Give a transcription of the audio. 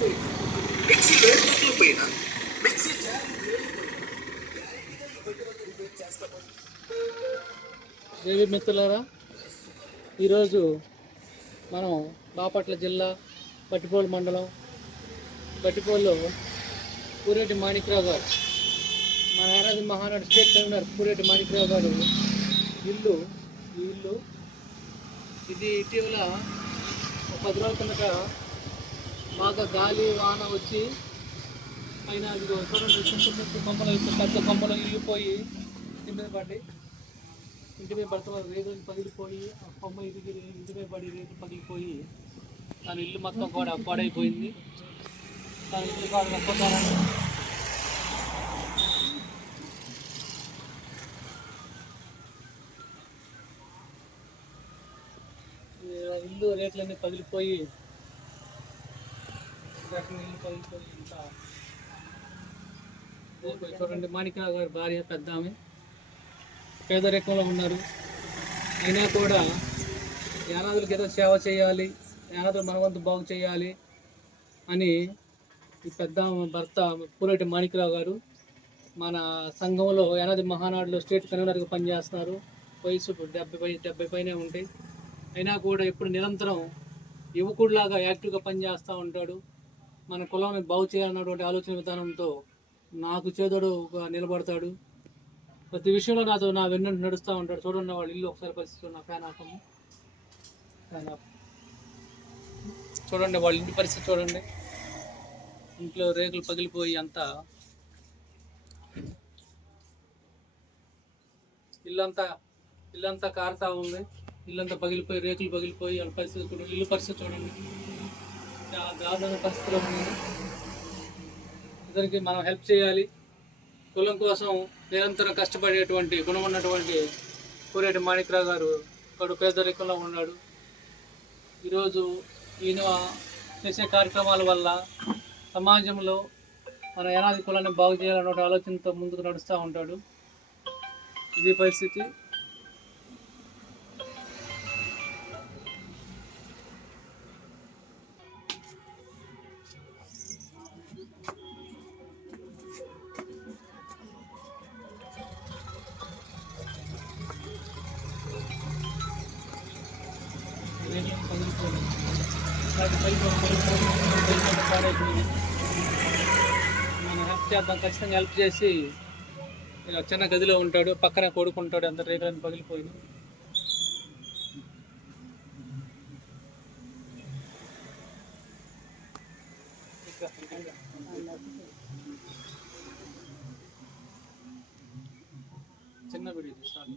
Mixie పోయినా mixie దేవి మిత్రులారా ఈరోజు మనం బాపట్ల జిల్లా బట్టిపోలు మండలం బట్టిపోలు పూరేటి మాణిక్రావు గారు మన ఏడాది మహానాడు స్టేట్ కన్వీనర్ పూరేటి మాణిక్రావు గారు ఇల్లు ఈ ఇల్లు ఇది ఇటీవల పది రోజుల కిందట గాలి వాన వచ్చి పైన ఇదిగో చూడండి కొమ్మలు పెద్ద కొమ్మలు ఇరిగిపోయి కింద పడి ఇంటి మీద పడుతున్న రేగులు పగిలిపోయి ఆ కొమ్మ ఇరిగి ఇంటి మీద పడి రేగులు పగిలిపోయి తన ఇల్లు మొత్తం కూడా పాడైపోయింది తన ఇల్లు కూడా ఒక్కసారి ఇల్లు రేట్లన్నీ పగిలిపోయి రేట్ల ఇల్లు పగిలిపోయి ఇంకా అయిపోయి. చూడండి మాణికా గారి భార్య పెద్ద ఆమె పేదరికంలో ఉన్నారు. అయినా కూడా యానాదులకు ఏదో సేవ చేయాలి యానాదులు మనవంతు బాగు చేయాలి అని ఈ పెద్ద ఆమె భర్త పూరేటి మాణిక్రావు గారు మన సంఘంలో యానాది మహానాడులో స్టేట్ కన్వీనర్గా పనిచేస్తున్నారు. వయసు డెబ్బై పై డెబ్బై పైనే ఉంటాయి అయినా కూడా ఇప్పుడు నిరంతరం యువకుడిలాగా యాక్టివ్గా పనిచేస్తూ ఉంటాడు. మన కులాన్ని బాగు చేయాలన్నటువంటి ఆలోచన విధానంతో నాకు చేదోడుగా నిలబడతాడు. ప్రతి విషయంలో నాతో నా వెన్ను నడుస్తూ ఉంటాడు. చూడండి వాళ్ళ ఇల్లు ఒకసారి పరిస్థితి నా ఫ్యాన్ ఆపము ఫ్యాన్ ఆఫ్. చూడండి వాళ్ళ ఇంటి పరిస్థితి చూడండి. ఇంట్లో రేకులు పగిలిపోయి అంతా. ఇల్లంతా ఇల్లంతా కారుతా ఉంది. ఇల్లంతా పగిలిపోయి రేకులు పగిలిపోయి వాళ్ళ పరిస్థితి ఇల్లు పరిస్థితి చూడండి. చాలా పరిస్థితిలో ఇద్దరికి మనం హెల్ప్ చేయాలి. కులం కోసం నిరంతరం కష్టపడేటువంటి గుణం ఉన్నటువంటి కోరేటి మాణిక్రావు గారు ఇక్కడ పేదరికంలో ఉన్నాడు. ఈరోజు ఈయన చేసే కార్యక్రమాల వల్ల సమాజంలో మన ఏనాది కులాన్ని బాగు చేయాలన్న ఆలోచనతో ముందుకు నడుస్తూ ఉంటాడు. ఇది పరిస్థితి. రేకులు పగిలిపోయి, పాడైపోయింది. మనం హెల్ప్ చేద్దాం ఖచ్చితంగా హెల్ప్ చేసి ఇలా చిన్న గదిలో ఉంటాడు పక్కన కొడుకుంటాడు అంత రేకులను పగిలిపోయింది చిన్న వీడియో సార్